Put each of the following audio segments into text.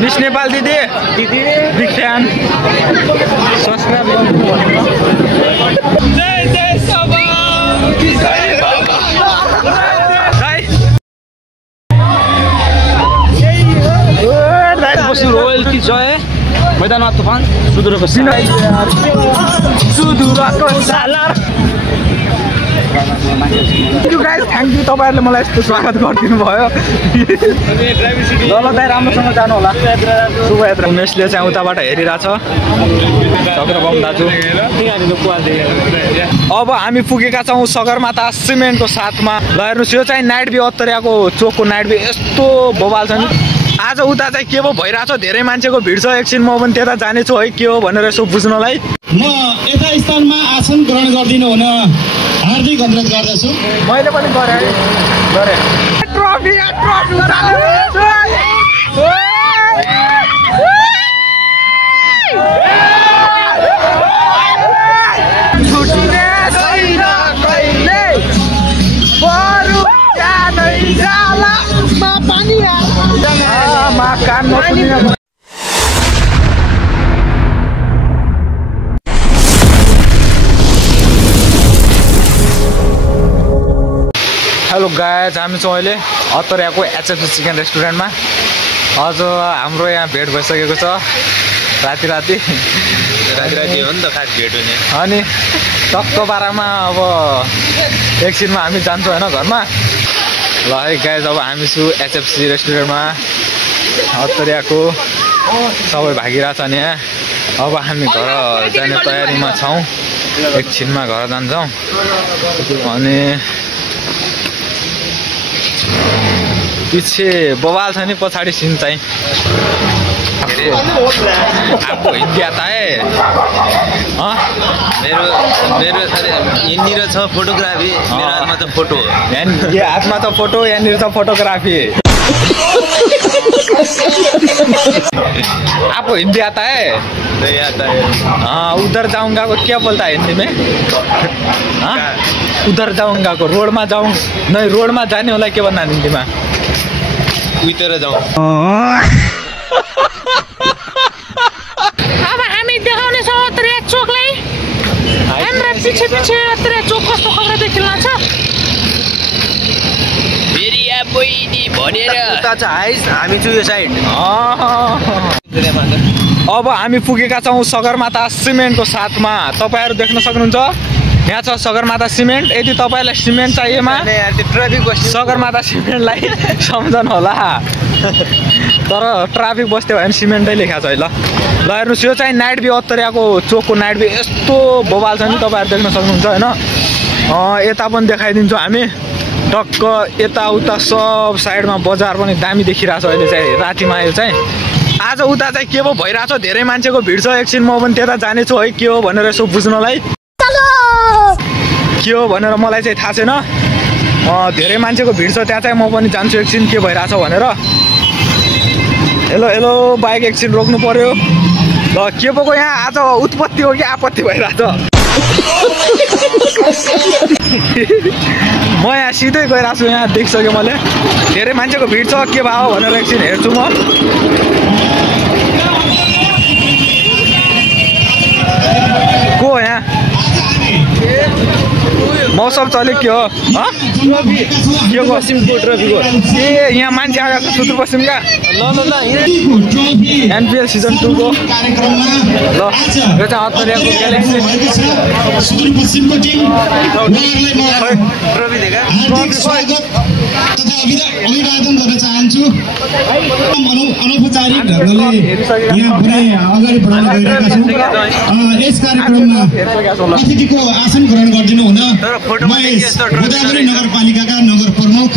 Miss Nepal दिदी big fan subscribe जय जय सबा royalty जय मैदानमा तुफान सुदूरको सालार थ्याङ्क यू तपाईँहरूले मलाई यस्तो स्वागत गरिदिनु भयो ल दाइ राम्रोसँग जानु होला शुभयात्रा उमेशले चाहिँ उताबाट हेरिरहेछ दाजु अब हामी पुगेका छौँ सगरमाथा सिमेन्टको साथमा ल हेर्नुहोस् यो चाहिँ नाइट भ्यू अत्तरियाको चोकको नाइट भ्यू यस्तो बवाल छ नि आज उता चाहिँ के पो भइरहेछ धेरै मान्छेको भिड छ एकछिन म पनि त्यता जानेछु है के हो भनेर यसो बुझ्नलाई म यता स्थानमा आसन ग्रहण गरिदिनु हुन हार्दिक अनुरोध गर्दछु मैले पनि गरे ट्रफी हेलो गाइज हामी चाहिँ अहिले अत्तरियाको एचएफसी चिकन रेस्टुरेन्टमा आज हाम्रो यहाँ भेट भइसकेको छ राति हो नि त खास भेट हुने अनि टक्क बाह्रमा अब एकछिनमा हामी जान्छौँ होइन घरमा ल है गाइज अब हामी छु एचएफसी रेस्टुरेन्टमा अत्तरियाको सबै भागिरहेछ नि यहाँ अब हामी घर जाने तयारीमा छौँ एकछिनमा घर जान्छौँ अनि पछि बवाल छ नि पछाडि सिन चाहिँ अब हिन्दी आता है मेरो यहाँनिर छ फोटोग्राफी मेरो हातमा त फोटो यो हातमा त फोटो यहाँनिर त फोटोग्राफी आपको हिंदी आता है? नहीं आता है। हाँ उधर जाऊंगा को क्या बोलता है हिंदी में? हाँ उधर जाऊंगा को रोड में जाऊँ नहीं रोड में जाने वाला क्या बनना हिंदी में? उधर जाऊँ। अब हामी देखाउने छौं अत्तरिया चोकलाई। हाम्रो पछि अत्तरिया चोक कस्तो खबर देखिला छ? बेरिया बोइनी भनेर उता छ आइस हामी छु यो साइड। अब हामी पुगेका छौं सगरमाथा सिमेन्टको साथमा। तपाईहरु देख्न सक्नुहुन्छ यहाँ छ सगरमाथा सिमेन्ट। यदि तपाईलाई सिमेन्ट चाहिएमा ट्राफिक बस्यो सगरमाथा सिमेन्टलाई सम्झनु होला। तर ट्राफिक बस्यो भने सिमेन्टै लेखा छ है। ल हेर्नुस् यो चाहिँ नाइट भ्यू अत्तरियाको चोकको नाइट भ्यू यस्तो बवाल छ नि तपाईहरु देख्न सक्नुहुन्छ हैन। यता पनि देखाइदिन्छु हामी। टक्क यता उता सब साइडमा बजार पनि दामी देखिरहेछ अहिले चाहिँ रातिमा। यो चाहिँ आज उता चाहिँ के पो भइरहेछ धेरै मान्छेको भिड छ। एकछिन म पनि त्यता जानेछु है के हो भनेर यसो बुझ्नलाई। के हो भनेर मलाई चाहिँ थाहा छैन। धेरै मान्छेको भिड छ त्यहाँ चाहिँ म पनि जान्छु एकछिन के भइरहेछ भनेर। हेलो हेलो बाइक एकछिन रोक्नु पर्यो। ल के पो यहाँ आज उत्पत्ति हो कि आपत्ति भइरहेछ। म यहाँ सिधै गइरहेको छु। यहाँ देखिसक्यो मैले धेरै मान्छेको भिड छ के भयो भनेर एकछिन हेर्छु म। को यहाँ मौसम चल्यो के हो? के पश्चिमको ट्रफीको ए यहाँ मान्छे आएको छ सुदूरपश्चिमका। एनपिएल सिजन 2 को ल यो चाहिँ अत्तरियाको ग्यालेक्सी सुदूरपश्चिमको टिम ट्रफी देखा अभिवादन गर्न चाहन्छु। अनौपचारिक ढङ्गले यहाँ पुरै अगाडि बढाउन गइरहेका छौँ। यस कार्यक्रममा अतिथिको आसन ग्रहण गरिदिनु हुन गोदावरी नगरपालिकाका नगर प्रमुख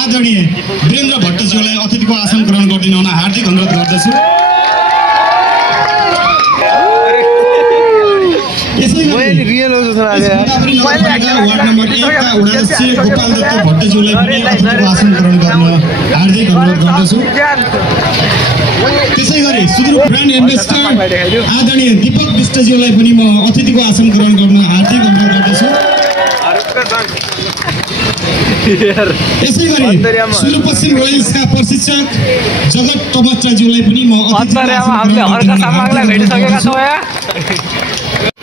आदरणीय वीरेन्द्र भट्टज्यूलाई अतिथिको आसन ग्रहण गरिदिनु हुन हार्दिक अनुरोध गर्दछु। वार्ड नम्बर 1 का अध्यक्ष गोपाल दत्त भट्टज्यूलाई पनि अतिथिको आसन ग्रहण गर्न हार्दिक अनुरोध गर्दछु। त्यसैगरी सुदूर ब्रान्ड एम्बेसडर आदरणीय दीपक विष्टज्यूलाई पनि म अतिथिको आसन ग्रहण गर्न हार्दिक अनुरोध गर्दछु। यसै गरी सुदूरपश्चिम रोयल्सका प्रशिक्षक जगत टमात्राज्यूलाई पनि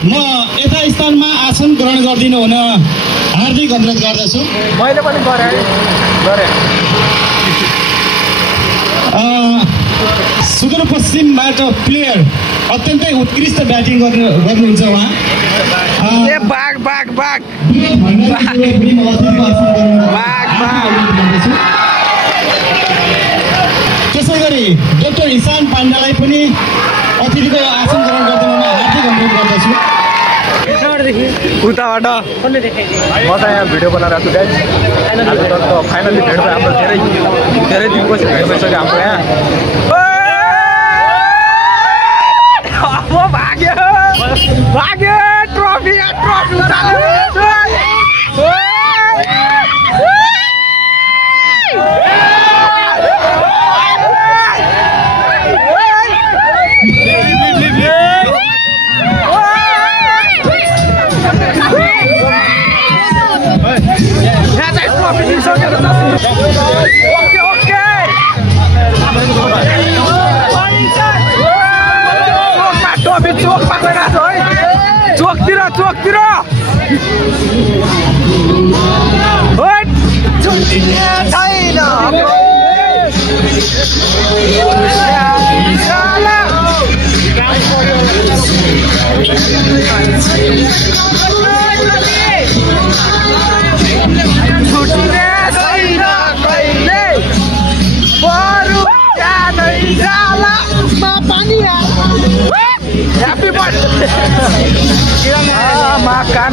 म यथा स्थानमा आसन ग्रहण गरिदिनु हुन हार्दिक अनुरोध गर्दछु। मैले पनि गरेँ। सुदूरपश्चिमबाट प्लेयर अत्यन्तै उत्कृष्ट ब्याटिङ गर्नुहुन्छ उहाँ। त्यसै गरी डाक्टर ईशान पाण्डालाई पनि अतिथिको आसन ग्रहण गरिदिनुमा हार्दिक अनुरोध गर्दछु। उताबाट म त यहाँ भिडियो बनाइरहेको छु गाइस। फाइनली भेट भयो हाम्रो। धेरै दिनपछि भेट भइसक्यो हाम्रो यहाँ। भाग्यो trophy चोकतिर Happy birthday! Makan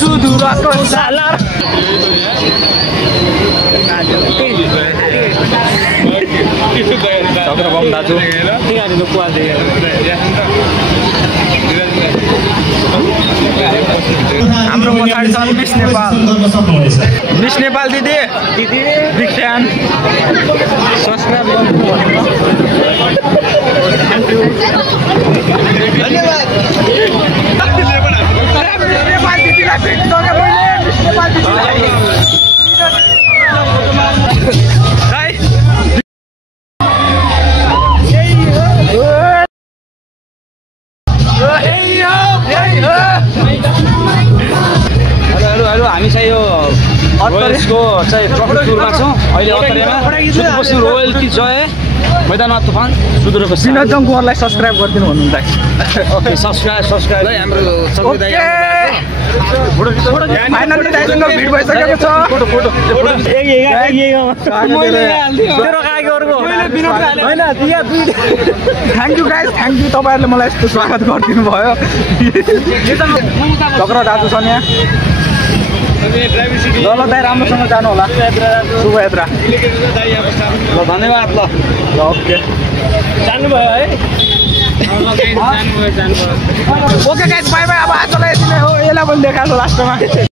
Sudurako salar. हाम्रो पछाडि छ मिस नेपाल दिदी बिग फ्यान सब्स्क्राइब धन्यवाद। नेपाल दिदीलाई भेट्न सके मैले मिस नेपाल दिदीलाई हामी चाहिँ यो रोयल्सको चाहिँ ट्रफी टुरमा छौँ अहिले अत्तरेमा। सुदूरपश्चिम रोयल कि जय मैदानमा तुफान सुदूरपश्चिम जङ्कुहरूलाई सब्स्क्राइब गरिदिनु भन्नुहुन्छ। ओके सब्स्क्राइब है हाम्रो फाइनली दाइसँग भिड भइसकेको छ। Thank you guys, thank you तपाईँहरूले मलाई यस्तो स्वागत गरिदिनु भयो। चक्र दाजु छ यहाँ। ल दाइ राम्रोसँग जानु होला। शुभयात्रा। ल धन्यवाद। ल ओके जानुभयो है। Okay guys by by. अब आजलाई यति नै हो। यसलाई पनि देखाएको लास्टमा।